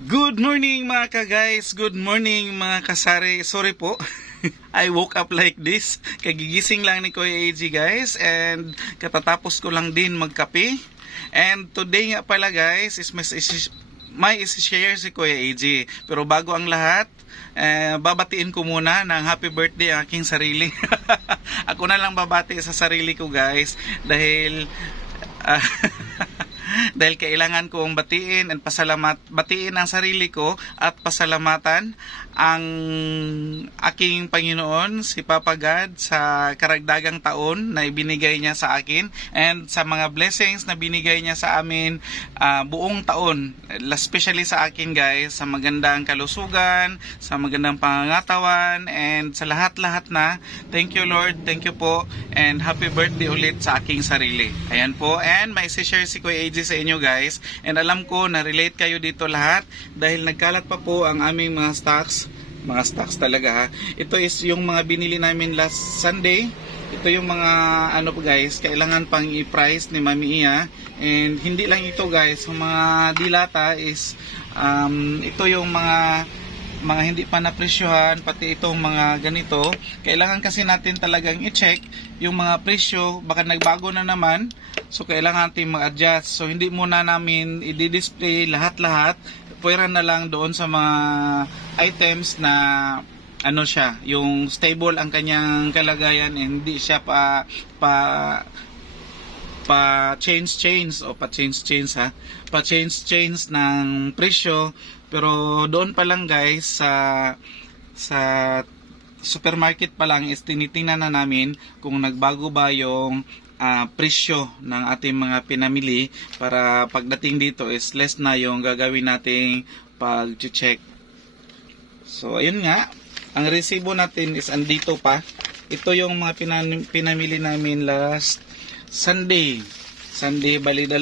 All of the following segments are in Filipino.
Good morning mga ka-guys, good morning mga kasari. Sorry po, I woke up like this. Kagigising lang ni Kuya AG guys, and katatapos ko lang din magkape. And today nga pala guys, may isi-share si Kuya AG. Pero bago ang lahat, babatiin ko muna ng happy birthday ang aking sarili. Ako na lang babati sa sarili ko guys, dahil dahil kailangan kong batiin ang sarili ko at pasalamatan ang aking Panginoon, si Papa God, sa karagdagang taon na ibinigay niya sa akin and sa mga blessings na binigay niya sa amin buong taon, especially sa akin guys, sa magandang kalusugan, sa magandang pangangatawan, and sa lahat-lahat na. Thank you Lord, thank you po, and happy birthday ulit sa aking sarili. Ayan po, and may share si Kuya AJ sa inyo guys, and alam ko na relate kayo dito lahat dahil nagkalat pa po ang aming mga stocks talaga ha. Ito is yung mga binili namin last Sunday. Ito yung mga ano po guys, kailangan pang i-price ni Mami Iya, and hindi lang ito guys, yung mga dilata is ito yung mga hindi pa napresyohan, pati itong mga ganito. Kailangan kasi natin talagang i-check yung mga presyo, baka nagbago na naman, so kailangan natin mag-adjust. So hindi muna namin i-display lahat-lahat, pwera na lang doon sa mga items na ano siya, yung stable ang kanyang kalagayan, hindi siya pa change ng presyo. Pero doon pa lang guys, sa supermarket pa lang is tinitingnan na namin kung nagbago ba yung presyo ng ating mga pinamili, para pagdating dito is less na yung gagawin nating pag-check. So ayun nga, ang resibo natin is andito pa. Ito yung mga pinamili namin last Sunday, bali 2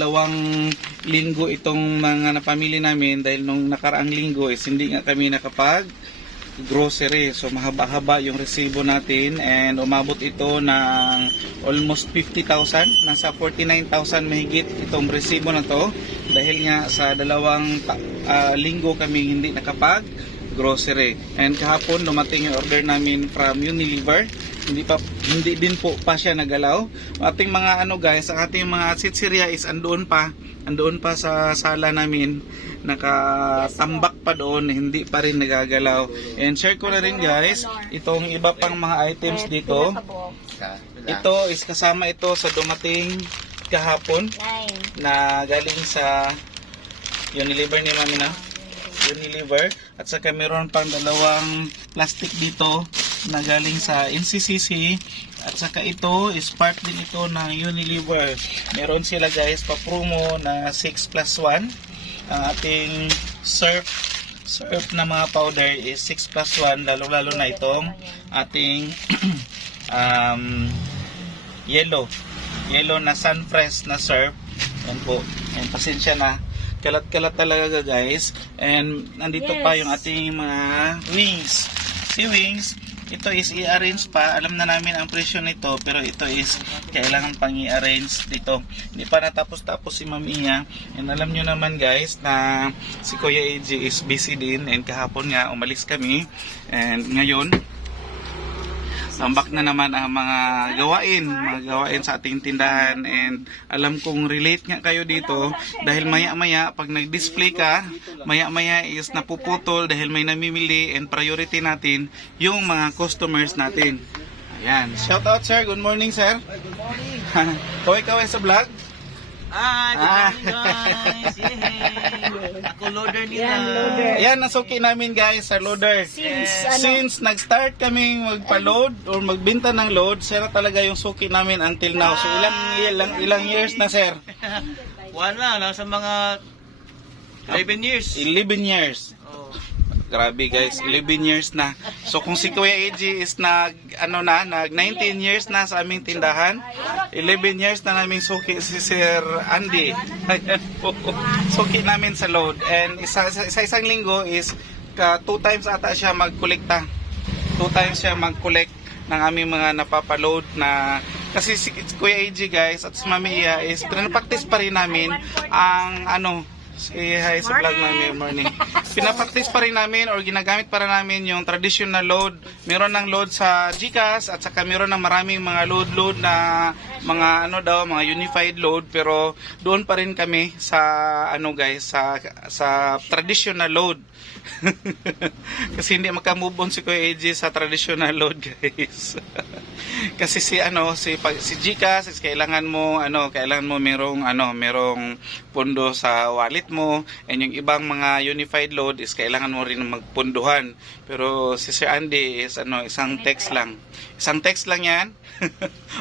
linggo itong mga napamili namin, dahil nung nakaraang linggo is hindi nga kami nakapag grocery. So mahaba-haba yung resibo natin, and umabot ito ng almost 50,000, nasa 49,000 mahigit itong resibo na to, dahil nga sa 2 linggo kami hindi nakapag grocery. And kahapon dumating yung order namin from Unilever, hindi din po pa siya nagalaw. Ating mga ano guys, ang ating mga sitsirya is andoon pa sa sala namin, nakatambak pa doon, hindi pa rin nagagalaw. And share ko na rin guys itong iba pang mga items dito. Ito is kasama ito sa dumating kahapon na galing sa Unilever ni Mami na Unilever, at saka meron pang 2 plastic dito na galing sa NCCC, at saka ito is part din ito ng Unilever. Meron sila guys pa promo na 6+1. Ang ating surf na mga powder is 6+1, lalo na itong ating yellow na Sunfresh na surf. Yan po, and pasensya na, kalat-kalat talaga guys. And nandito pa yung ating mga wings. Si wings, ito is i-arrange pa. Alam na namin ang presyo nito, pero ito is kailangan pang i-arrange dito. Hindi pa natapos-tapos si Mami Iya. And alam nyo naman guys na si Kuya AJ is busy din, and kahapon nga umalis kami, and ngayon tambak na naman ang mga gawain sa ating tindahan. And alam kong relate nga kayo dito, dahil maya-maya pag nag-display ka, maya-maya is napuputol dahil may namimili, and priority natin yung mga customers natin. Ayan, shout out sir, good morning sir. Good morning. Kaway sa vlog. Good morning guys. Yay. Ako loader nila. Ayan, nasuki namin guys sa loader. Since nag-start kami magpa-load or magbenta ng load, sir talaga yung suki namin until now. So ilang years na sir? Wala, nasa mga 11 years. 11 years. Oh. Grabe guys, 11 years na. So kung si Kuya AJ is nag 19 years na sa aming tindahan, 11 years na naming suki si Sir Andy. Ayan po. Suki namin sa load. And isang linggo is 2 times ata siya magkolekta. 2 times siya mag-collect ng aming mga napapaload na, kasi si Kuya AJ guys at si Mami Iya is practice pa rin namin ang Say hi sa vlog namin. Morning. Pinapractice pa rin namin or ginagamit pa rin namin yung traditional load. Meron ng load sa GCash at saka meron ng maraming mga load na mga ano daw, mga unified load, pero doon pa rin kami sa ano guys, sa traditional load. Kasi hindi makamove on si Kuya AJ sa traditional load guys. Kasi si GCash is kailangan mo merong pundo sa wallet mo, and yung ibang mga unified load is kailangan mo rin magpunduhan. Pero si Sir Andy is isang text lang. Isang text lang 'yan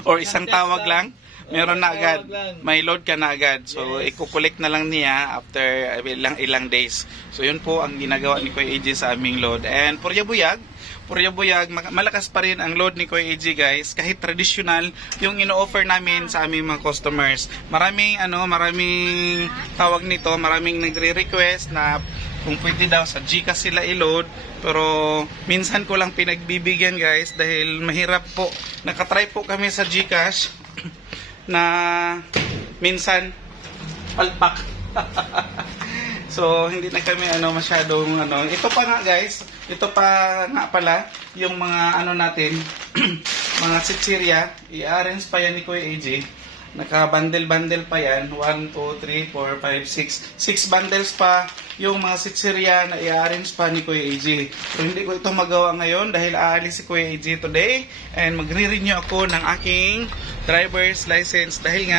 or isang tawag lang. Meron na agad. May load ka na agad. So, i-collect na lang niya after ilang days. So, yun po ang ginagawa ni Kuya AJ sa aming load. And Purya Buyag, malakas pa rin ang load ni Kuya AJ guys. Kahit traditional yung ino-offer namin sa aming mga customers. Maraming tawag nito, maraming nagre-request na kung pwede daw sa GCash sila i-load. Pero minsan ko lang pinagbibigyan guys dahil mahirap po. Nakatry po kami sa GCash na minsan palpak. So hindi na kami masyadong ito pa nga guys, ito pa nga pala yung mga natin mga chichirya, i-arrange pa yan ni Kuya AJ. Naka-bundle pa yan, 1, 2, 3, 4, 5, 6 bundles pa yung mga chichirya na i-arrange pa ni Kuya AJ. So hindi ko ito magawa ngayon dahil aalis si Kuya AJ today and magre-renew ako ng aking driver's license dahil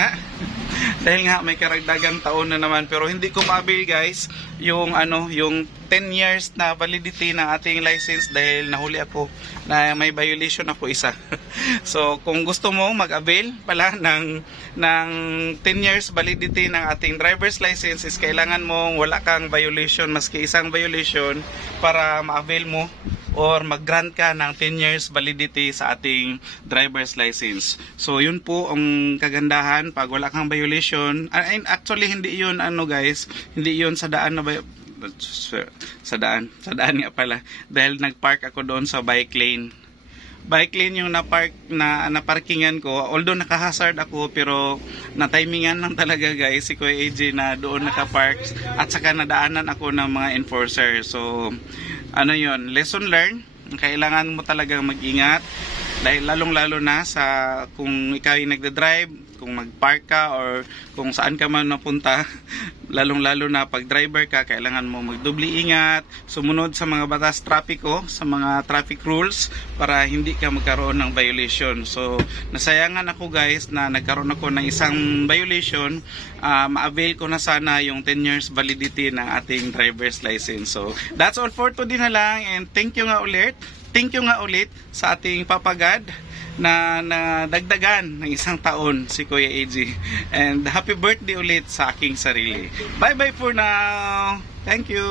nga may karagdagang taon na naman, pero hindi ko maabil guys yung 10 years na validity ng ating license dahil nahuli ako na may violation ako isa. So kung gusto mo mag-avail pala ng 10 years validity ng ating driver's license is kailangan mo wala kang violation, maski isang violation, para ma-avail mo or mag-grant ka ng 10 years validity sa ating driver's license. So yun po ang kagandahan pag wala kang violation. Actually hindi yun guys, hindi yun sa daan na sa daan nga pala, dahil nagpark ako doon sa bike lane yung naparkingan ko, although naka-hazard ako, pero na-timingan lang talaga guys si Kuya AJ na doon naka-park, at saka nadaanan ako ng mga enforcer. So yun, lesson learned. Kailangan mo talagang mag-ingat dahil lalong-lalo na sa kung ikaw ay nagda-drive, kung mag-park ka or kung saan ka man napunta, lalong-lalo na pag driver ka, kailangan mo magdubli ingat, sumunod sa mga batas trapiko, sa mga traffic rules para hindi ka magkaroon ng violation. So nasayangan ako guys na nagkaroon ako ng isang violation. Ma-avail ko na sana yung 10 years validity ng ating driver's license. So that's all for today na lang, and thank you nga ulit sa ating papagad na dagdagan ng isang taon si Kuya AJ. And happy birthday ulit sa aking sarili. Bye bye for now. Thank you.